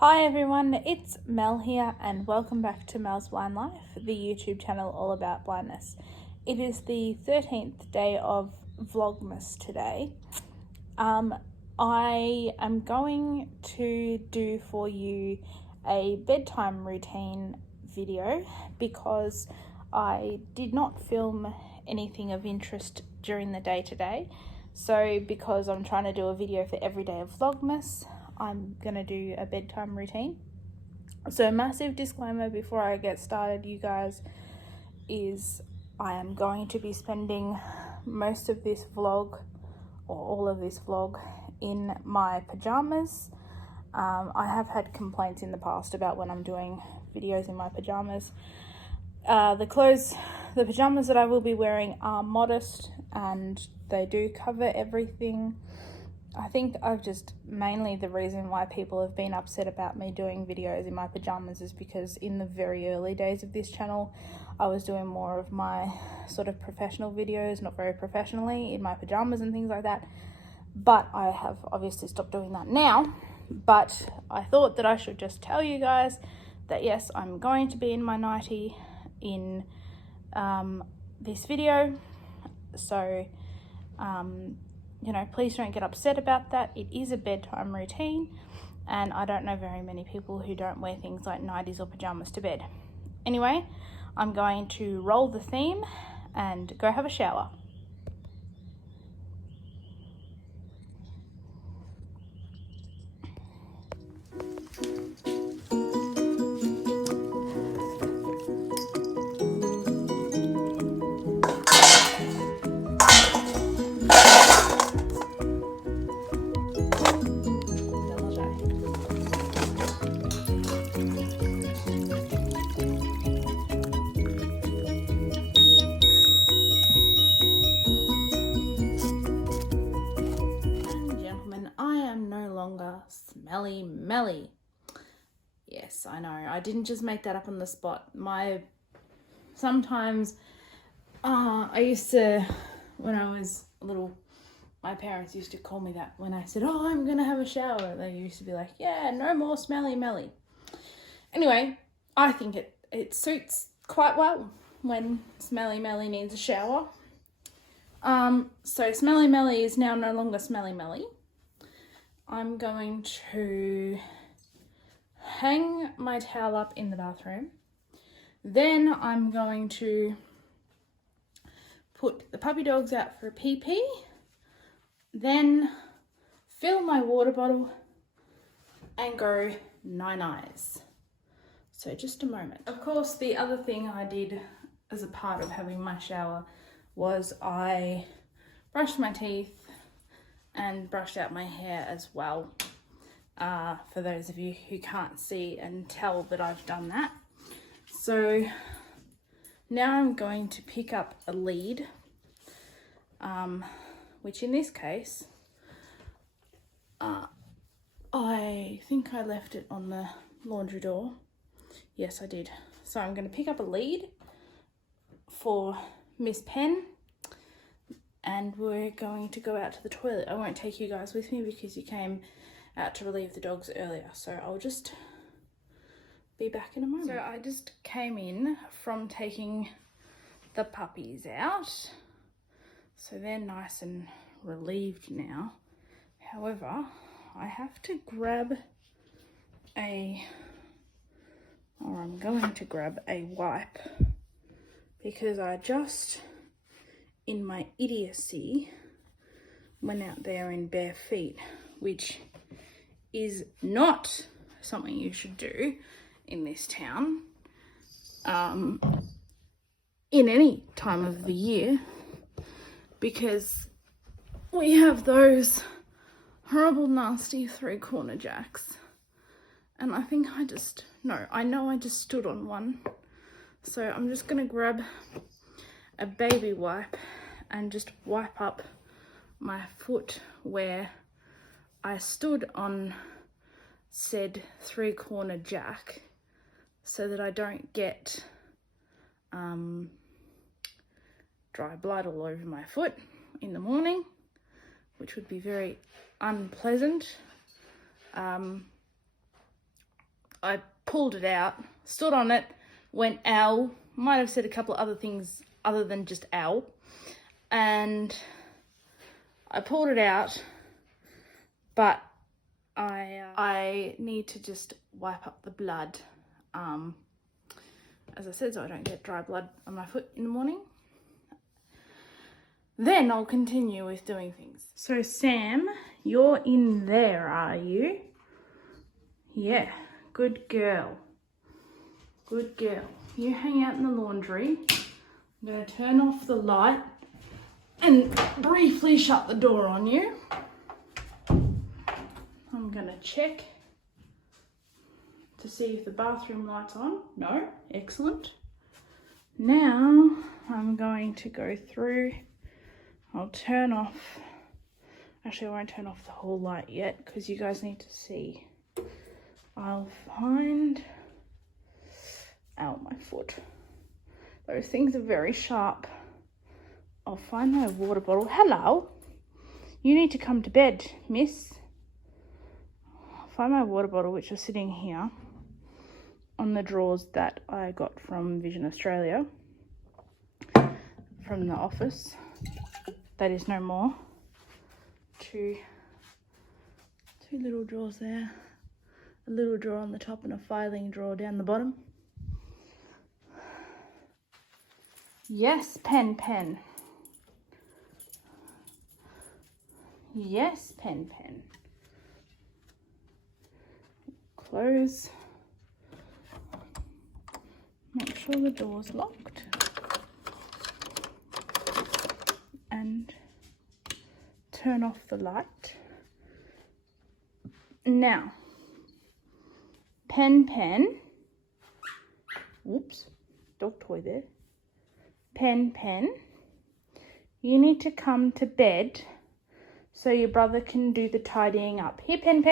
Hi everyone, it's Mel here and welcome back to Mel's Blind Life, the YouTube channel all about blindness. It is the 13th day of vlogmass today. I am going to do for you a bedtime routine video because I did not film anything of interest during the day today. So because I'm trying to do a video for every day of vlogmass, I'm gonna do a bedtime routine. So massive disclaimer before I get started, you guys, is I am going to be spending most of this vlog or all of this vlog in my pajamas. I have had complaints in the past about when I'm doing videos in my pajamas. The pajamas that I will be wearing are modest and they do cover everything. I think mainly the reason why people have been upset about me doing videos in my pajamas is because in the very early days of this channel, I was doing more of my sort of professional videos, not very professionally, in my pajamas and things like that. But I have obviously stopped doing that now. But I thought that I should just tell you guys that yes, I'm going to be in my nightie in this video. So, you know, please don't get upset about that. It is a bedtime routine and I don't know very many people who don't wear things like nighties or pajamas to bed. Anyway, I'm going to roll the theme and go have a shower. Smelly Melly. Yes, I know. I didn't just make that up on the spot. Sometimes I used to, when I was little, my parents used to call me that when I said, oh, I'm gonna have a shower. They used to be like, yeah, no more Smelly Melly. Anyway, I think it suits quite well when Smelly Melly needs a shower. So Smelly Melly is now no longer Smelly Melly. I'm going to hang my towel up in the bathroom. Then I'm going to put the puppy dogs out for a pee-pee. Then fill my water bottle and go night-nights. So just a moment. Of course, the other thing I did as a part of having my shower was I brushed my teeth and brushed out my hair as well, for those of you who can't see and tell that I've done that. So now I'm going to pick up a lead, which in this case, I think I left it on the laundry door. Yes, I did. So I'm going to pick up a lead for Miss Pen, and we're going to go out to the toilet. I won't take you guys with me because you came out to relieve the dogs earlier. So I'll just be back in a moment. So I just came in from taking the puppies out. So they're nice and relieved now. However, I have to grab I'm going to grab a wipe because I just, in my idiocy, went out there in bare feet, which is not something you should do in this town, in any time of the year, because we have those horrible, nasty 3-corner jacks. And I think I know I just stood on one. So I'm just gonna grab a baby wipe and just wipe up my foot where I stood on said 3-corner jack so that I don't get dry blood all over my foot in the morning, which would be very unpleasant. I pulled it out, stood on it, went ow. Might have said a couple of other things other than just ow. And I pulled it out, but I need to just wipe up the blood, as I said, so I don't get dry blood on my foot in the morning. Then I'll continue with doing things. So Sam, you're in there, are you? Yeah, good girl. Good girl. You hang out in the laundry. I'm going to turn off the light and briefly shut the door on you. I'm going to check to see if the bathroom light's on. No, excellent. Now I'm going to go through. I'll turn off. Actually, I won't turn off the whole light yet because you guys need to see. I'll find. Ow, my foot. Those things are very sharp. I'll find my water bottle. Hello. You need to come to bed, miss. I'll find my water bottle, which is sitting here on the drawers that I got from Vision Australia, from the office. That is no more. Two little drawers there. A little drawer on the top and a filing drawer down the bottom. Yes, pen. Yes, pen. Close. Make sure the door's locked. And turn off the light. Now, pen. Whoops, dog toy there. Pen, you need to come to bed so your brother can do the tidying up. Here, pen.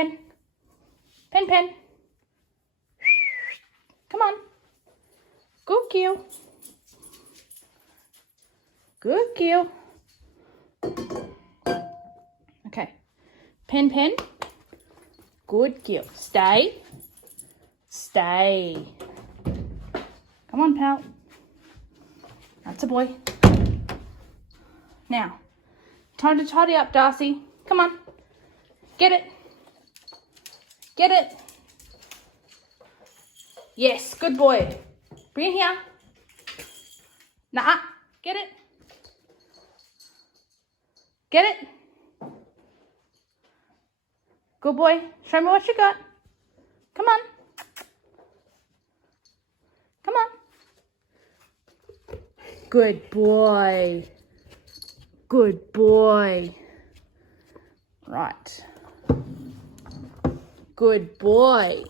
Come on. Good girl. Good girl. Okay. Pen. Good girl. Stay. Come on, pal. That's a boy. Now, time to tidy up, Darcy. Come on. Get it. Yes, good boy. Bring it here. Nah, get it. Good boy. Show me what you got. Come on. Good boy. Right. Good boy.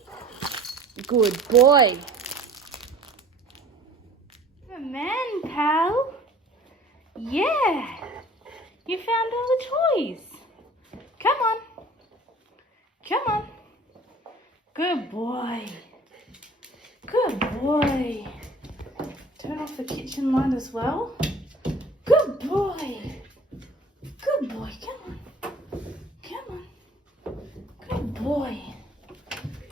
Good man, pal. Yeah. You found all the toys. Come on. Good boy. Turn off the kitchen light as well. Good boy. Come on. Good boy.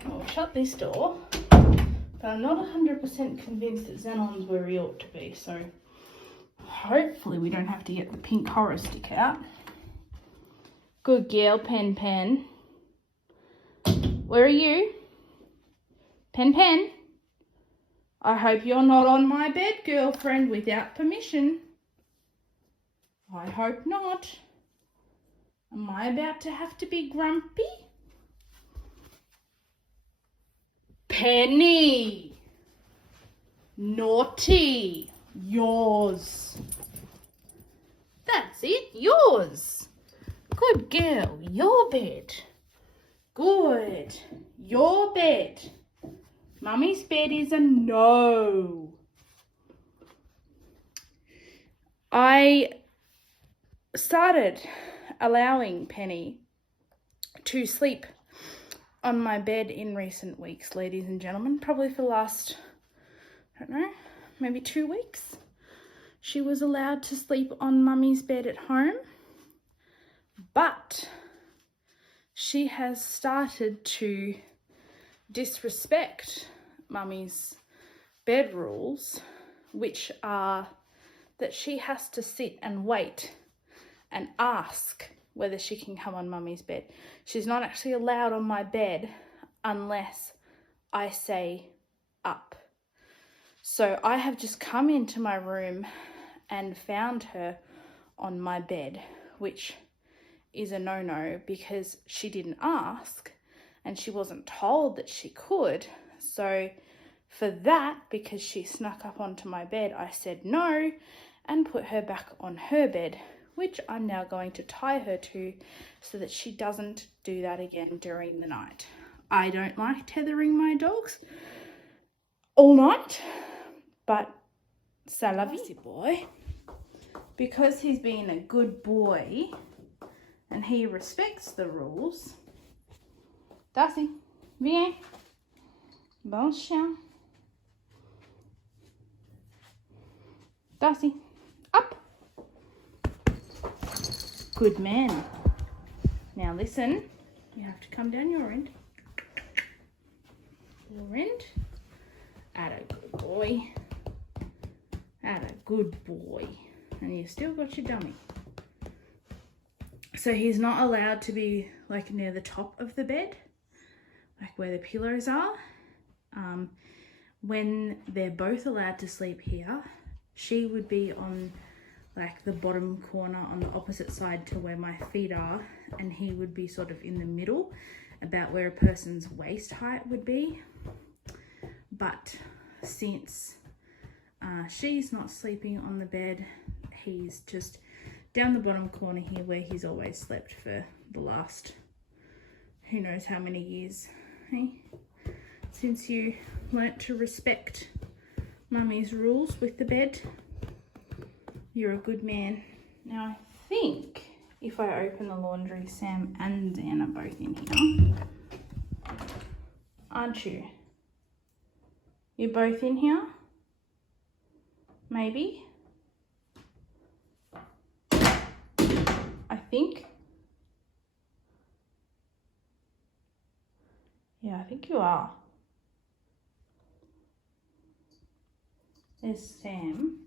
I'll shut this door. But I'm not 100% convinced that Xenon's where he ought to be, so hopefully we don't have to get the pink horror stick out. Good girl, Pen. Where are you? Pen. I hope you're not on my bed, girlfriend, without permission. I hope not. Am I about to have to be grumpy? Penny. Naughty. Yours. That's it, yours. Good girl, your bed. Good. Your bed. Mummy's bed is a no. I started allowing Penny to sleep on my bed in recent weeks, ladies and gentlemen. Probably for the last, I don't know, maybe 2 weeks. She was allowed to sleep on Mummy's bed at home, but she has started to disrespect Mummy's bed rules, which are that she has to sit and wait and ask whether she can come on Mummy's bed. She's not actually allowed on my bed unless I say up. So I have just come into my room and found her on my bed, which is a no-no because she didn't ask and she wasn't told that she could. So for that, because she snuck up onto my bed, I said no and put her back on her bed, which I'm now going to tie her to so that she doesn't do that again during the night. I don't like tethering my dogs all night, but c'est la vie, boy. Because he's been a good boy and he respects the rules. Darcy, viens. Bon chien. Darcy, up. Good man. Now listen, you have to come down your end. Your end. Atta good boy. Atta good boy. And you've still got your dummy. So he's not allowed to be like near the top of the bed, like where the pillows are. When they're both allowed to sleep here, she would be on like the bottom corner on the opposite side to where my feet are, and he would be sort of in the middle, about where a person's waist height would be. But since she's not sleeping on the bed, he's just down the bottom corner here where he's always slept for the last who knows how many years. Hey? Since you learnt to respect Mummy's rules with the bed, you're a good man. Now I think if I open the laundry, Sam and Dan are both in here. Aren't you? You're both in here? Maybe? I think. Yeah, I think you are. There's Sam.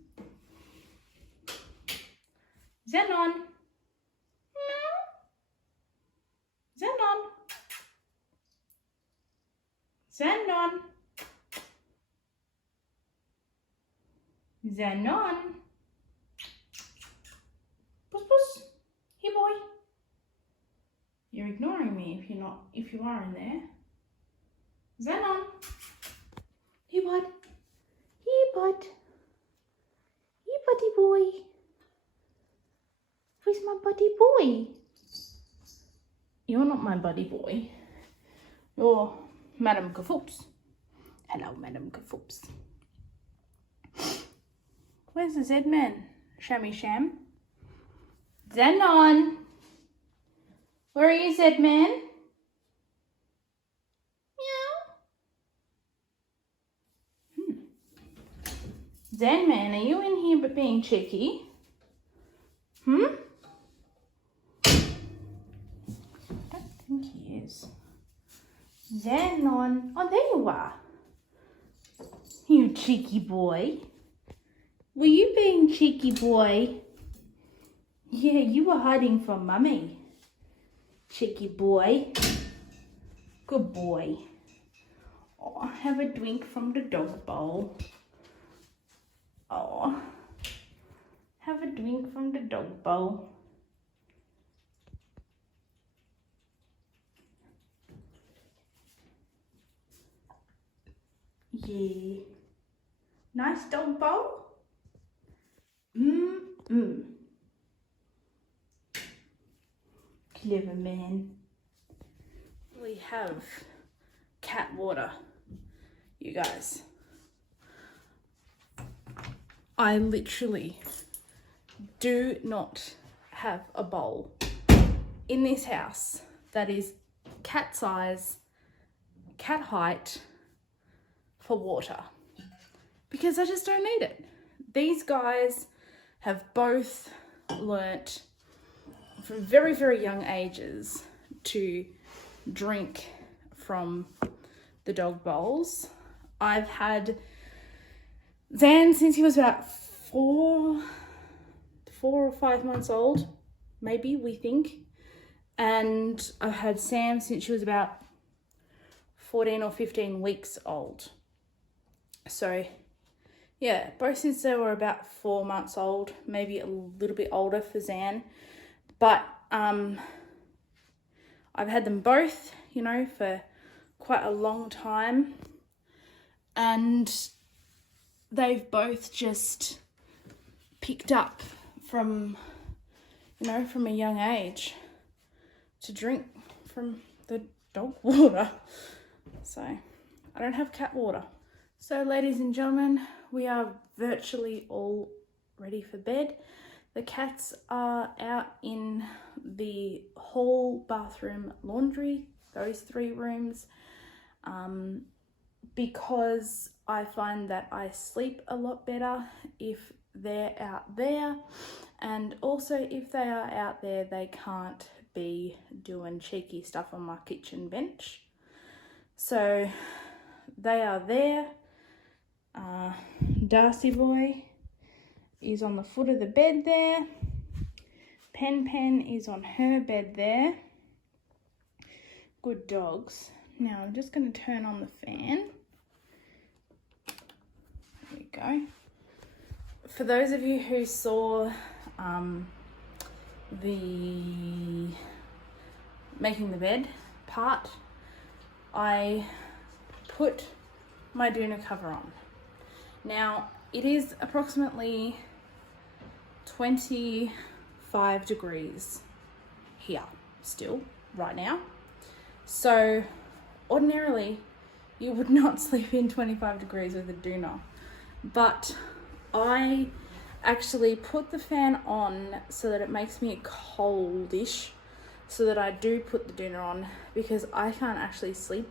Zenon. Zenon. Zenon. Zenon. Puss puss. Here boy. You're ignoring me if you are in there. Zenon. Here bud. Here bud. Here buddy boy. Where's my buddy boy? You're not my buddy boy. You're Madame Kafoops. Hello, Madame Kafoops. Where's the Z-Man? Shammy Sham? Zenon! Where are you, Z-Man? Meow. Z-Man, are you in here but being cheeky? I don't think he is. Zenon. Oh, there you are. You cheeky boy. Were you being cheeky boy? Yeah, you were hiding from Mummy. Cheeky boy. Good boy. Oh, have a drink from the dog bowl. Oh, have a drink from the dog bowl. Yeah. Nice dog bowl. Clever man. We have cat water, you guys. I literally do not have a bowl in this house that is cat size, cat height for water, because I just don't need it. These guys have both learnt from very, very young ages to drink from the dog bowls. I've had Zan since he was about 4 or 5 months old, maybe, we think. And I've had Sam since she was about 14 or 15 weeks old. So yeah, both since they were about 4 months old, maybe a little bit older for Zan. But I've had them both, you know, for quite a long time. And they've both just picked up from, you know, from a young age to drink from the dog water. So I don't have cat water. So ladies and gentlemen, we are virtually all ready for bed. The cats are out in the hall, bathroom, laundry, those 3 rooms, because I find that I sleep a lot better if they're out there, and also if they are out there, they can't be doing cheeky stuff on my kitchen bench. So they are there. Darcy Boy is on the foot of the bed there. Pen is on her bed there. Good dogs. Now I'm just going to turn on the fan. There we go. For those of you who saw the making the bed part, I put my doona cover on. Now it is approximately 25 degrees here still right now. So ordinarily you would not sleep in 25 degrees with a doona, but I actually put the fan on so that it makes me coldish, so that I do put the doona on, because I can't actually sleep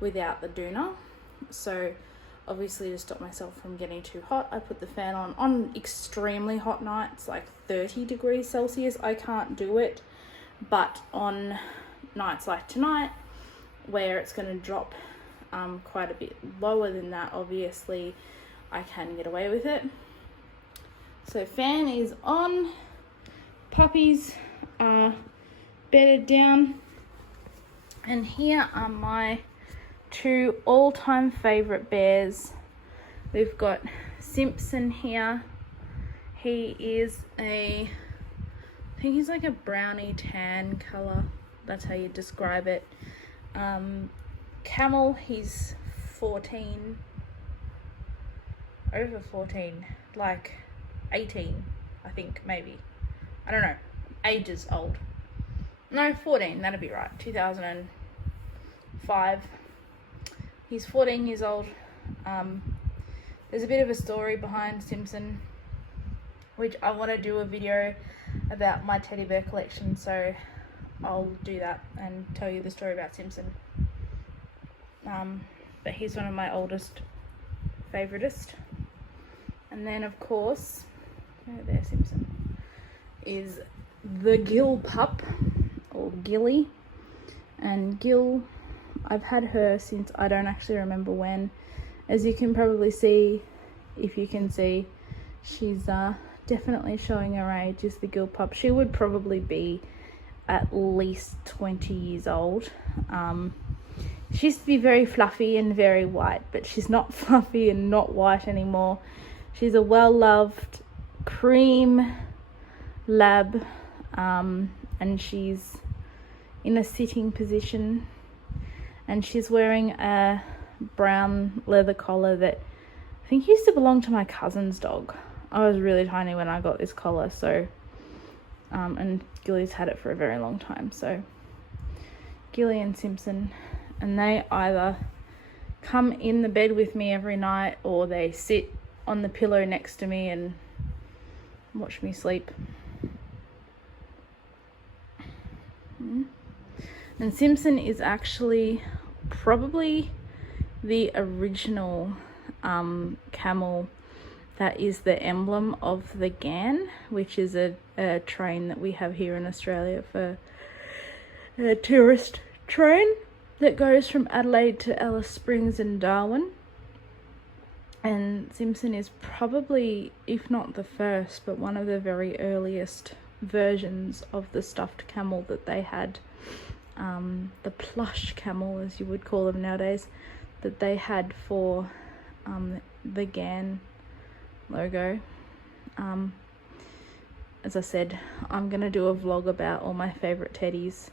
without the doona. So obviously, to stop myself from getting too hot, I put the fan on extremely hot nights, like 30 degrees Celsius. I can't do it, but on nights like tonight, where it's going to drop quite a bit lower than that, obviously I can get away with it. So fan is on, puppies are bedded down, and here are my 2 all-time favorite bears. We've got Simpson here. He is I think he's like a brownie tan color. That's how you describe it. Camel, he's 14, over 14, like 18, I think, maybe. I don't know, ages old. No, 14, that'd be right, 2005. He's 14 years old. There's a bit of a story behind Simpson, which I want to do a video about my teddy bear collection, so I'll do that and tell you the story about Simpson. But he's one of my oldest favoritist. And then of course, there Simpson, is the Gill pup, or Gilly. And Gill, I've had her since I don't actually remember when. As you can probably see, if you can see, she's definitely showing her age as the Gill pup. She would probably be at least 20 years old. She used to be very fluffy and very white, but she's not fluffy and not white anymore. She's a well-loved cream lab, and she's in a sitting position, and she's wearing a brown leather collar that I think used to belong to my cousin's dog. I was really tiny when I got this collar, so and Gilly's had it for a very long time. So Gilly and Simpson, and they either come in the bed with me every night, or they sit on the pillow next to me and watch me sleep. And Simpson is actually probably the original camel that is the emblem of the Gan, which is a train that we have here in Australia for a tourist train. that goes from Adelaide to Alice Springs and Darwin. And Simpson is probably, if not the first, but one of the very earliest versions of the stuffed camel that they had, the plush camel, as you would call them nowadays, that they had for the GAN logo. As I said, I'm going to do a vlog about all my favourite teddies,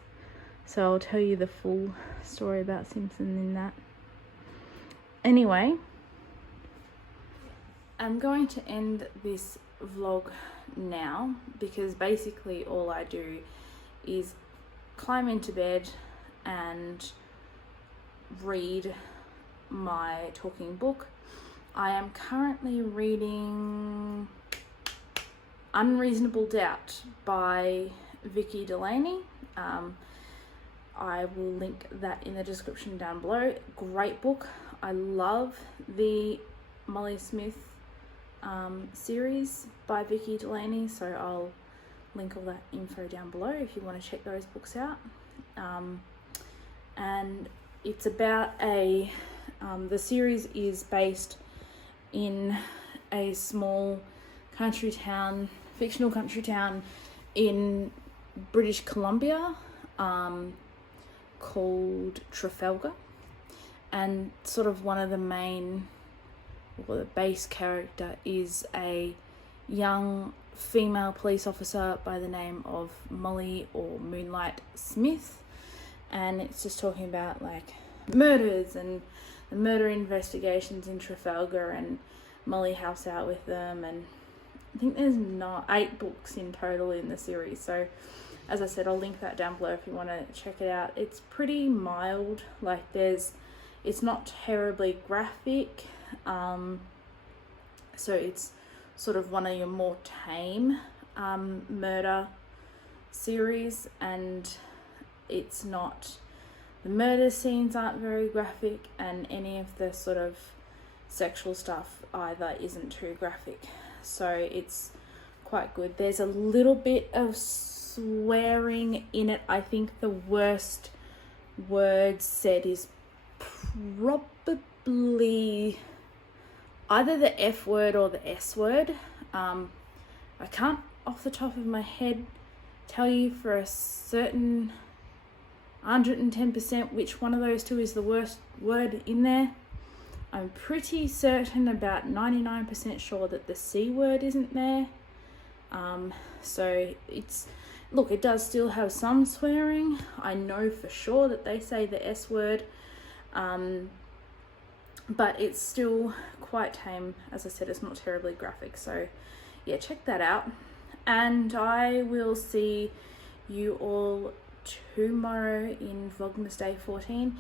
so I'll tell you the full story about Simpson in that. Anyway, I'm going to end this vlog now, because basically all I do is climb into bed and read my talking book. I am currently reading Unreasonable Doubt by Vicky Delaney. I will link that in the description down below. Great book. I love the Molly Smith series by Vicky Delaney, so I'll link all that info down below if you want to check those books out. And it's about the series is based in a small country town, fictional country town in British Columbia, called Trafalgar, and sort of one of the main, or the base character is a young female police officer by the name of Molly or Moonlight Smith, and it's just talking about like murders and the murder investigations in Trafalgar, and Molly helps out with them. And I think there's 8 books in total in the series, so as I said, I'll link that down below if you want to check it out. It's pretty mild, like it's not terribly graphic, so it's sort of one of your more tame murder series, and it's not, the murder scenes aren't very graphic, and any of the sort of sexual stuff either isn't too graphic, so it's quite good. There's a little bit of swearing in it. I think the worst word said is probably either the F word or the S word. I can't off the top of my head tell you for a certain 110% which one of those two is the worst word in there. I'm pretty certain, about 99% sure, that the C word isn't there. So it's, look, it does still have some swearing. I know for sure that they say the S word, but it's still quite tame. As I said, it's not terribly graphic, so yeah, check that out. And I will see you all tomorrow in Vlogmas Day 14.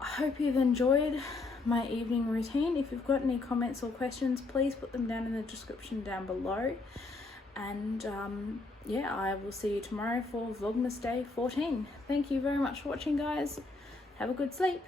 I hope you've enjoyed my evening routine. If you've got any comments or questions, please put them down in the description down below. And yeah, I will see you tomorrow for Vlogmas Day 14. Thank you very much for watching, guys. Have a good sleep.